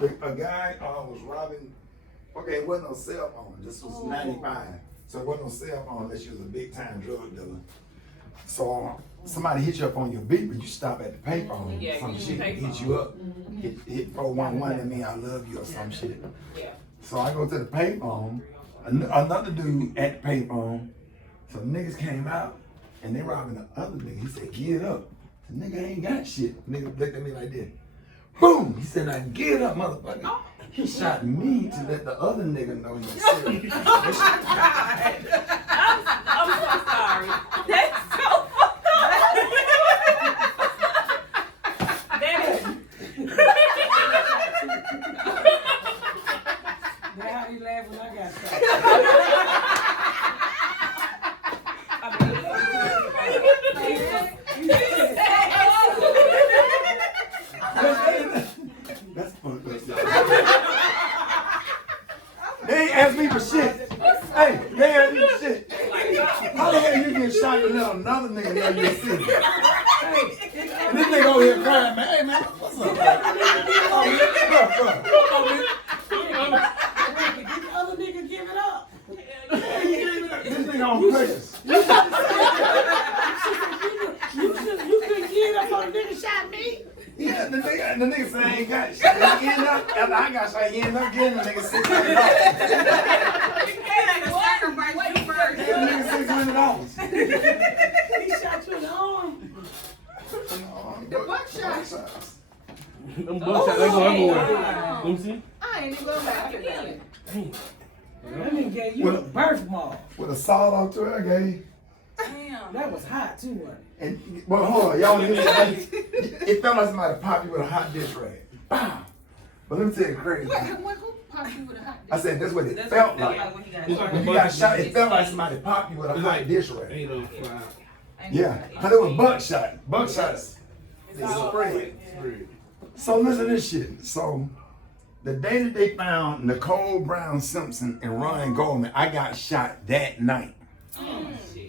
A guy was robbing. Okay, it wasn't no cell phone. This was '95, so it wasn't no cell phone unless you was a big time drug dealer. So somebody hit you up on your beat, but you stop at the payphone. Some shit hit you up. Hit 411 and mean I love you or some shit. So I go to the payphone. Another dude at the payphone. So niggas came out and they robbing the other nigga. He said, "Get up." The nigga ain't got shit. Nigga looked at me like this. Boom! He said, "Now get up, motherfucker." He shot me to let the other nigga know he was serious. I'm so sorry. That's so fucked up. That's how you laugh when I got shot. That's fucked up. They ain't asked me for shit. Hey, they ain't asked me for shit. How the hell you get shot to let another nigga know you're serious? And this nigga over here crying, man. Hey, man, what's up, man? Did the other nigga give it up? This nigga on precious. You couldn't get up on a nigga shot me? Yeah, the nigga said I ain't got shit. He end up, after I got shot, he ended up getting the nigga $600. He shot you in the arm. The buckshots. Them buckshots, they go everywhere. Let me see. I ain't even gonna back again. That nigga gave you a birthmark. With a sawed off to her, gay. Damn. That was hot too, wasn't it? And well, hold on, y'all. It felt like somebody popped you with a hot dish rag. Bam. But let me tell you crazy. Who popped you with a hot dish? I said that's what it felt like. When you got shot, it felt like somebody popped you with a hot dish rag. 805. Yeah, because it was buckshot. Buckshots. They spread. So listen to this shit. So the day that they found Nicole Brown Simpson and Ron Goldman, I got shot that night.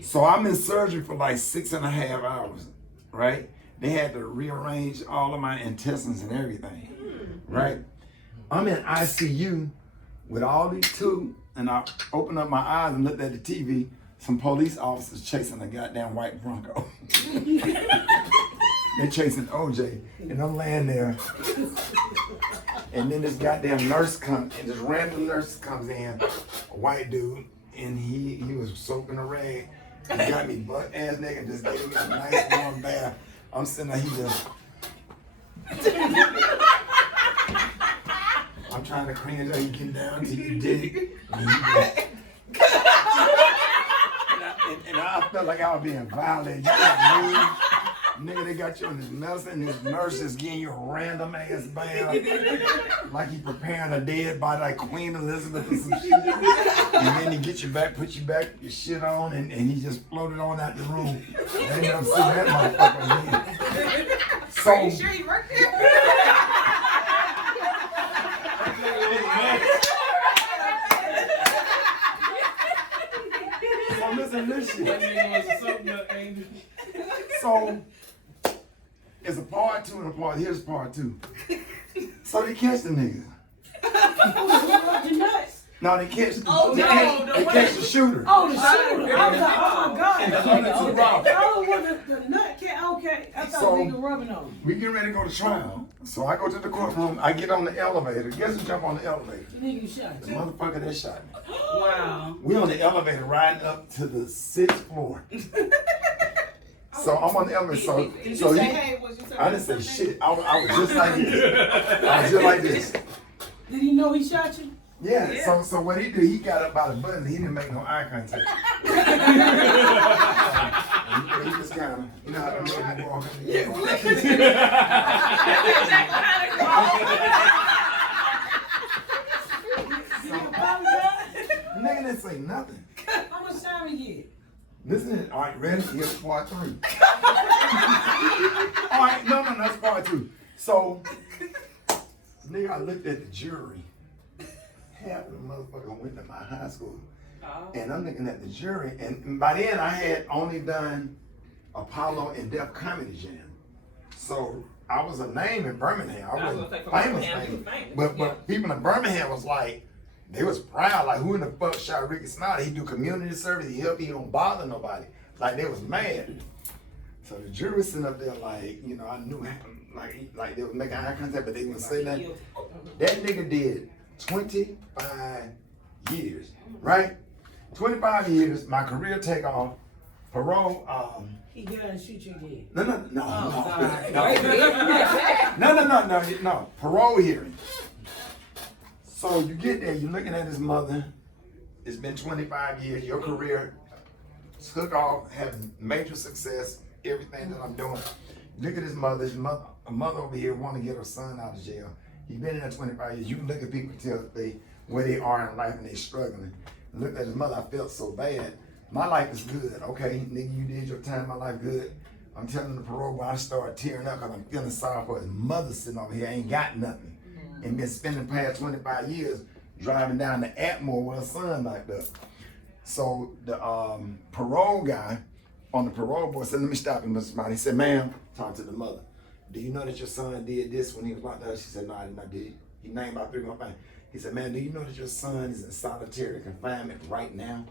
So I'm in surgery for like 6.5 hours, right? They had to rearrange all of my intestines and everything, right? I'm in ICU with all these two, and I opened up my eyes and looked at the TV. Some police officers chasing a goddamn white Bronco. They're chasing OJ, and I'm laying there. And then this goddamn nurse comes, and this random nurse comes in, a white dude, and he was soaking a rag. He got me butt ass naked, just gave me a nice warm bath. I'm sitting there, he just. I'm trying to cringe out, you get down to your dick. And I felt like I was being violated. You can't move. Nigga, they got you on this medicine, and this nurse is giving you a random ass bath. Like he preparing a dead body like Queen Elizabeth or some shit. And then he get you back, put you back, your shit on, and he just floated on out the room. I ain't never seen that motherfucker again. So, Are you sure you worked there? so listen to this shit. So, it's a part two and a part, here's part two. So they catch the nigga. The nuts. No, they catch the, Oh, they no, catch the shooter. Oh, the shooter. I was like, oh my God. Oh, well, the nut cat, okay. I thought So, nigga rubbing on you. We get ready to go to trial. So I go to the courtroom, I get on the elevator. Guess who jump on the elevator? The nigga shot The you. motherfucker that shot me. Wow. We on the elevator riding up to the 6th floor. So I'm on the elevator. So Did you so say, he, hey, was you I didn't say shit. I was just like this. I was just like this. Did he know he shot you? Yeah. So what he did, he got up by the button. He didn't make no eye contact. He just kind of, you know how to make him walk. Yeah. Nigga didn't say nothing. How much time he get? Listen, all right, ready? Here's part 3. All right, no, that's part 2. So, nigga, I looked at the jury. Half of the motherfucker went to my high school. And I'm looking at the jury, and by then I had only done Apollo and Def Comedy Jam. So, I was a name in Birmingham. I I was was gonna say, from famous, Birmingham, famous. famous, But yeah. people in Birmingham was like, they was proud. Like, who in the fuck shot Rickey Smiley? He do community service. He help. He don't bother nobody. Like, they was mad. So the jury was sitting up there like, you know, I knew like they was making eye contact, but they wouldn't say nothing. That nigga did 25 years, right? 25 years. My career take off. Parole. He get out and shoot you again. No. Parole hearing. So you get there, you're looking at his mother. It's been 25 years. Your career took off, having major success, everything that I'm doing. Look at his mother. A mother over here want to get her son out of jail. He's been in there 25 years. You can look at people and tell where they are in life and they struggling. Look at his mother. I felt so bad. My life is good. Okay, nigga, you did your time. My life good. I'm telling the parole boy, I started tearing up because I'm feeling sorry for his mother sitting over here, ain't got nothing. And been spending the past 25 years driving down to Atmore with her son locked up. So the parole guy on the parole board said, let me stop him, Mr. Smiley. He said, ma'am, talk to the mother. Do you know that your son did this when he was locked up? She said, no, I did not do it. He named about 3 more things. He said, man, do you know that your son is in solitary confinement right now?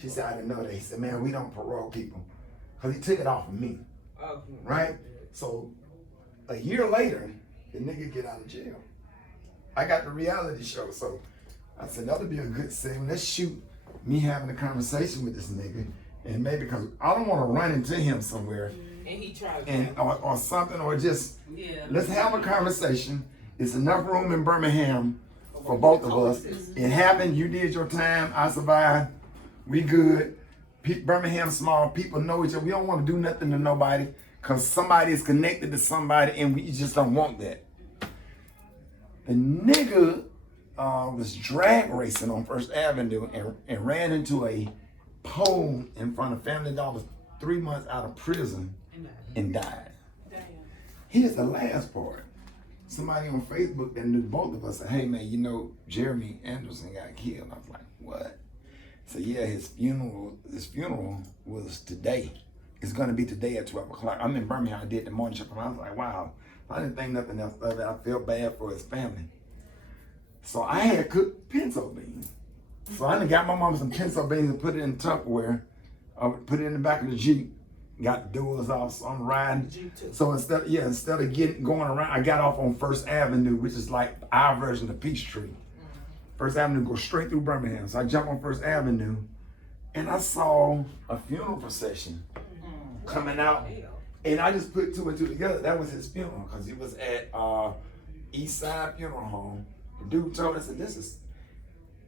She said, I didn't know that. He said, man, we don't parole people. Because he took it off of me. Right? So a year later, the nigga get out of jail. I got the reality show. So I said, that'll be a good segment. Let's shoot me having a conversation with this nigga. And maybe because I don't want to run into him somewhere. And he tried Or something, or just, Yeah. let's have a conversation. It's enough room in Birmingham for both of us. It happened, you did your time, I survived, we good. Birmingham small, people know each other. We don't want to do nothing to nobody because somebody is connected to somebody and we just don't want that. The nigga was drag racing on First Avenue and ran into a pole in front of Family Dollar 3 months out of prison and died. Here's the last part. Somebody on Facebook that knew both of us said, hey man, you know Jeremy Anderson got killed. I was like, what? So yeah, his funeral was today. It's gonna be today at 12 o'clock. I'm in Birmingham, I did the morning show. I was like, wow, I didn't think nothing else of it. I felt bad for his family. So I had cooked pinto beans. So I done got my mom some pinto beans and put it in Tupperware. I put it in the back of the Jeep. Got the doors off, so I'm riding. So instead of going around, I got off on First Avenue, which is like our version of Peachtree. First Avenue goes straight through Birmingham. So I jumped on First Avenue, and I saw a funeral procession coming out, and I just put 2 and 2 together. That was his funeral because he was at East Side Funeral Home. The dude told us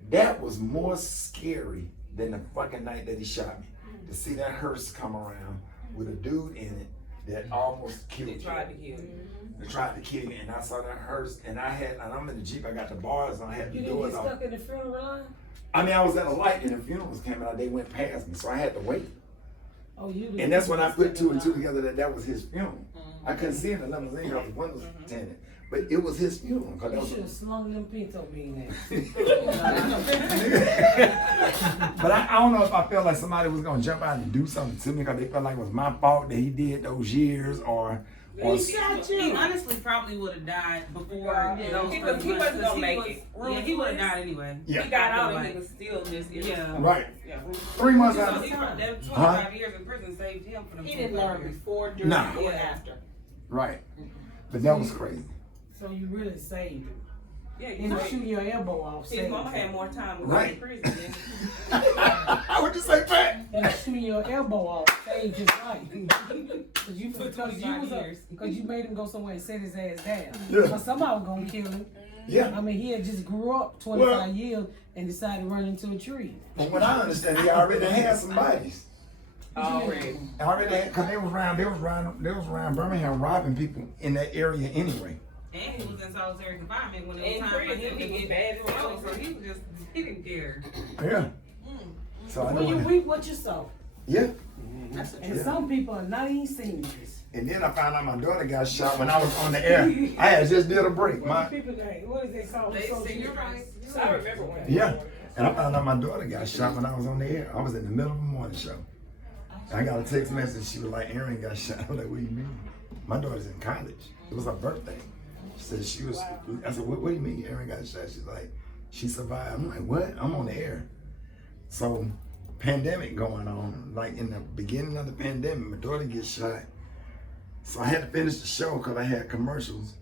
that was more scary than the fucking night that he shot me. To see that hearse come around with a dude in it that almost killed you. They tried to kill you. They tried to kill me, and I saw that hearse, and I'm in the Jeep, I got the bars on, I had the You didn't doors get off. stuck in the funeral line? I mean, I was at a light, and the funerals came out, they went past me, so I had to wait. Oh, you didn't. And that's when I put 2 and 2 together that was his funeral. I couldn't see in the limousine because the windows was tinted, but it was his funeral. Cause that You was should have slung them pinto beans But I don't know if I felt like somebody was gonna jump out and do something to me because they felt like it was my fault that he did those years or He got He you. honestly probably would have died before Yeah, those he 3 wasn't months, 'cause gonna he make was- it. Yeah, he would have died anyway. Yeah. He got out Right. and he was still just Yeah. Right. Yeah. 3 months So out. he probably, that 25 years in prison saved him for them. He didn't 25 learn years. before, during, Nah. or after. Right. But that was crazy. So you really saved him. Yeah, And you shooting your elbow off His saved mama had him. more time with Right. in prison than What'd you say, Pat? And shooting your elbow off saved his life. Because you made him go somewhere and set his ass down. Yeah. Because somebody was going to kill him. Yeah. I mean, he had just grew up 25 years and decided to run into a tree. From what I understand, he already had some bodies. already. Already had, cause they was around Birmingham robbing people in that area anyway. And he was in solitary confinement when it was In time for prison, him to he get was bad bad parole, so he was just, he didn't care. Yeah. So I know. Well, you when- reap what you sow. Yeah. And some people are not even seniors. And then I found out my daughter got shot when I was on the air. I had just did a break. What people like, what is it called? They Social senior security. rights. I remember when. Yeah. And I found out my daughter got shot when I was on the air. I was in the middle of a morning show. I got a text message. She was like, Aaron got shot. I was like, what do you mean? My daughter's in college. It was her birthday. She said she was, I said, what do you mean Aaron got shot? She's like, she survived. I'm like, what? I'm on the air. So, pandemic going on. Like in the beginning of the pandemic, my daughter gets shot. So I had to finish the show because I had commercials.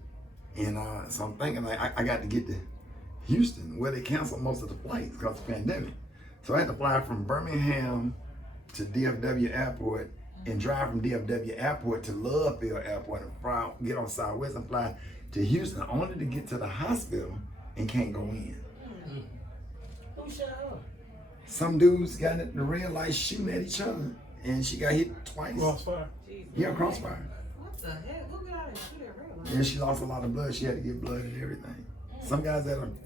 And so I'm thinking like, I got to get to Houston where they canceled most of the flights because of the pandemic. So I had to fly from Birmingham to DFW Airport and drive from DFW Airport to Lovefield Airport and fly, get on Southwest and fly to Houston only to get to the hospital and can't go in. Who shut her? Some dudes got in the red light shooting at each other and she got hit twice. Crossfire. Yeah, crossfire. What the heck? Who got out and shoot at real? And she lost a lot of blood. She had to get blood and everything. Some guys that And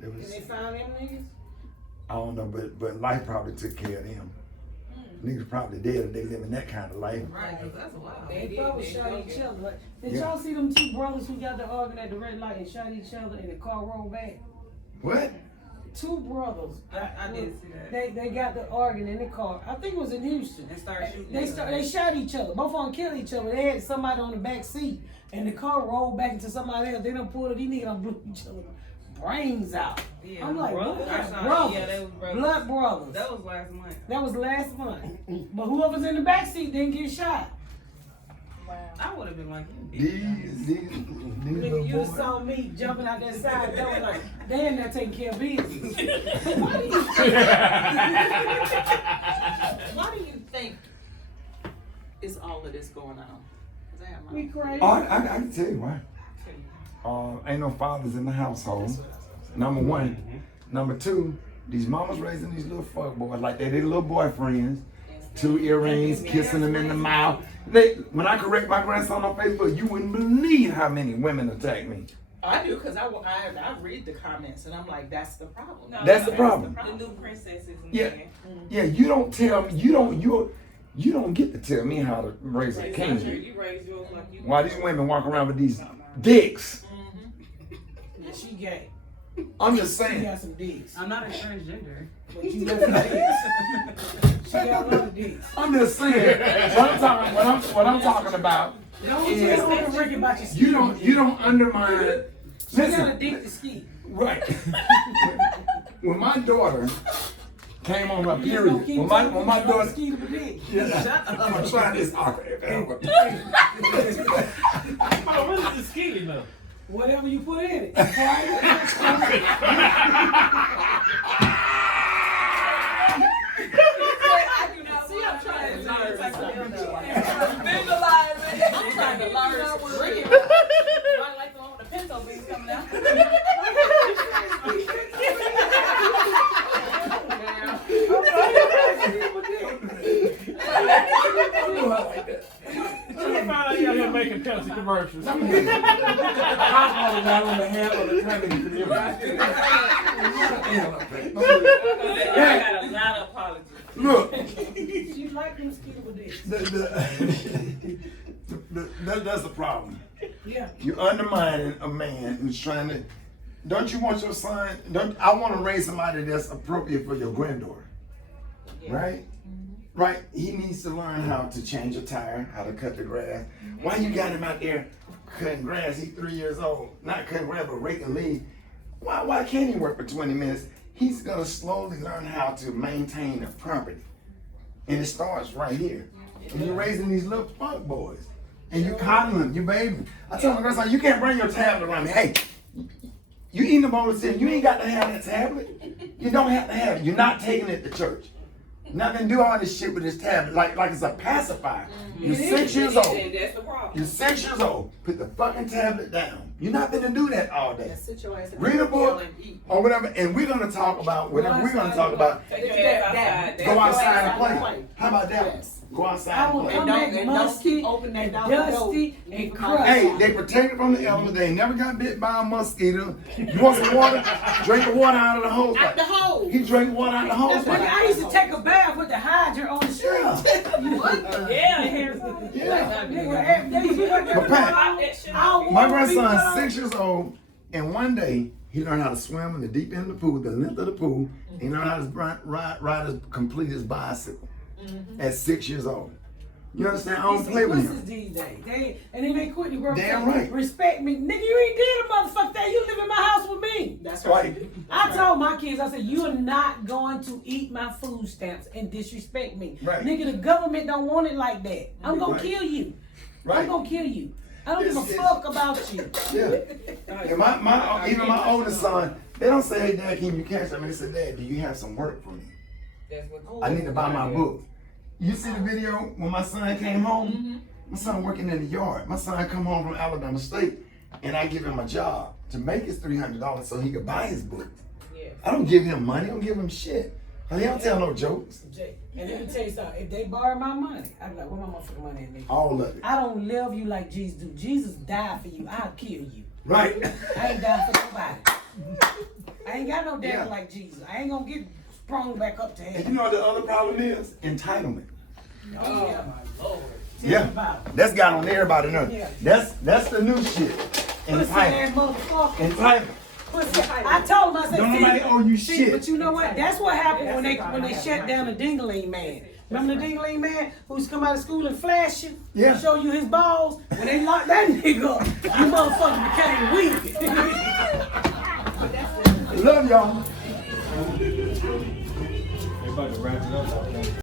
they found them niggas? I don't know, but life probably took care of them. Niggas probably dead if they living that kind of life. Right, because that's wild. They probably shot each other. Did y'all see them two brothers who got to arguing at the red light and shot each other and the car rolled back? What? Two brothers. I did see that. They got to arguing in the car. I think it was in Houston. And started shooting. They shot each other. Both of them killed each other. They had somebody on the back seat, and the car rolled back into somebody else. They done pulled it. These niggas done blew each other brains out. Yeah, I'm like, brothers? what? I saw- Brothers. yeah, they was brothers. Blood brothers. That was last month. That was last month. But whoever's in the back seat didn't get shot. I would have been like, you bitch. Nigga, little you boys. saw me jumping out that side door like, they in there taking care of business. Why do you think is all of this going on? 'Cause I have my We crazy. Oh, I can tell you why. Ain't no fathers in the household. Number one. Number two, these mamas raising these little fuck boys like they little boyfriends. 2 earrings, kissing them in the mouth. When I correct my grandson on Facebook, you wouldn't believe how many women attack me. I do, because I read the comments and I'm like, that's the problem. No, That's the problem. The new princesses. And Yeah. Yeah, you don't tell me, you don't get to tell me how to raise a king. You raised yours like you. Why these women walk around with these dicks? Yeah, she gay. I'm just She saying. got some dicks. I'm not a transgender. But you got some dicks. She got a lot of dicks. I'm just saying. What I'm talking about Don't is tell Rickey about your ski. you don't undermine. She got a Listen, dick to ski. right. When my daughter came on her You period, gonna keep when talking my about daughter, ski to the dick. I'm trying this awkward. Oh, what is this skinny now? Whatever you put in it. See, I'm trying to learn something. Visualize it. I'm trying to learn. Rickey, I like the one with the pinto beans coming out. She found out you out here making Pepsi commercials. I on the hand of the time. I got a lot of apologies. Look, She like them ski with dicks. that's the problem. Yeah. You're undermining a man who's trying to. Don't you want your son? I want to raise somebody that's appropriate for your granddaughter, right? Right. He needs to learn how to change a tire, how to cut the grass. Why you got him out there cutting grass? He's 3 years old, not cutting grass but raking leaves. Why can't he work for 20 minutes? He's gonna slowly learn how to maintain the property, and it starts right here. And you're raising these little fuck boys, and you coddling them, you baby. I tell my grandson, you can't bring your tablet around me. Hey, you eating the bowl of cereal, you ain't got to have that tablet. You don't have to have it. You're not taking it to church. Not gonna do all this shit with this tablet like it's a pacifier. You're 6 years old. That's the problem. You're 6 years old. Put the fucking tablet down. You're not gonna do that all day. Sit your ass in Read the a book and eat. or whatever, and we're gonna talk about whatever we're gonna talk about. Take your ass outside. Go outside and play. How about that? Yes. Go outside I and will play. come don't- back and don't musty, keep opening that door. dusty, and crushed. Hey, they protected from the elements. They ain't never got bit by a mosquito. You want some water? Drink the water out of the hose Out the pipe. hole. He drank water out of the hose Nigga, I pipe. used to take a bath with the hydrant on the street. Yeah. Yeah. But Pat, my grandson's 6 years old, and one day he learned how to swim in the deep end of the pool, the length of the pool. He learned how to complete his bicycle at 6 years old. You understand? I don't These play with pussies him. these days. And then they quit the work. Damn right. Respect me. Nigga, you ain't did a motherfucker that. You live in my house with me. That's Right. right. I told my kids, I said, you are not going to eat my food stamps and disrespect me. Right. Nigga, the government don't want it like that. I'm gonna Right. kill you. Right. I'm gonna kill you. I don't give a It's- fuck about you. Yeah. And even my oldest son, they don't say, hey, Dad, can you cash? I mean, they say, Dad, do you have some work for me? That's what. I need to buy my book. You see the video when my son came home? My son working in the yard. My son come home from Alabama State, and I give him a job to make his $300 so he could buy his book. Yeah. I don't give him money. I don't give him shit. He don't tell no jokes. Jay, and let me tell you something. If they borrow my money, I'm like, where my motherfucking money at, nigga? All of it. I don't love you like Jesus do. Jesus died for you. I'll kill you. Right. I ain't dying for nobody. I ain't got no daddy Yeah. like Jesus. I ain't gonna get sprung back up to And heaven. you know what the other problem is? Entitlement. Oh, yeah. my Lord. Tell me Yeah. about it. That's got on everybody now. Yeah. That's the new shit. Pussy ass Entitlement. motherfucker. Entitlement. Pussy. I told him, I said, Don't see, nobody owe you see, shit. but you know what? That's what happened when they shut down the Dingaling Man. Remember the Dingaling Man who's come out of school and flash you? Yeah. Show you his balls? When they locked that nigga up, you motherfucker became weak. Love y'all. They about to wrap it up.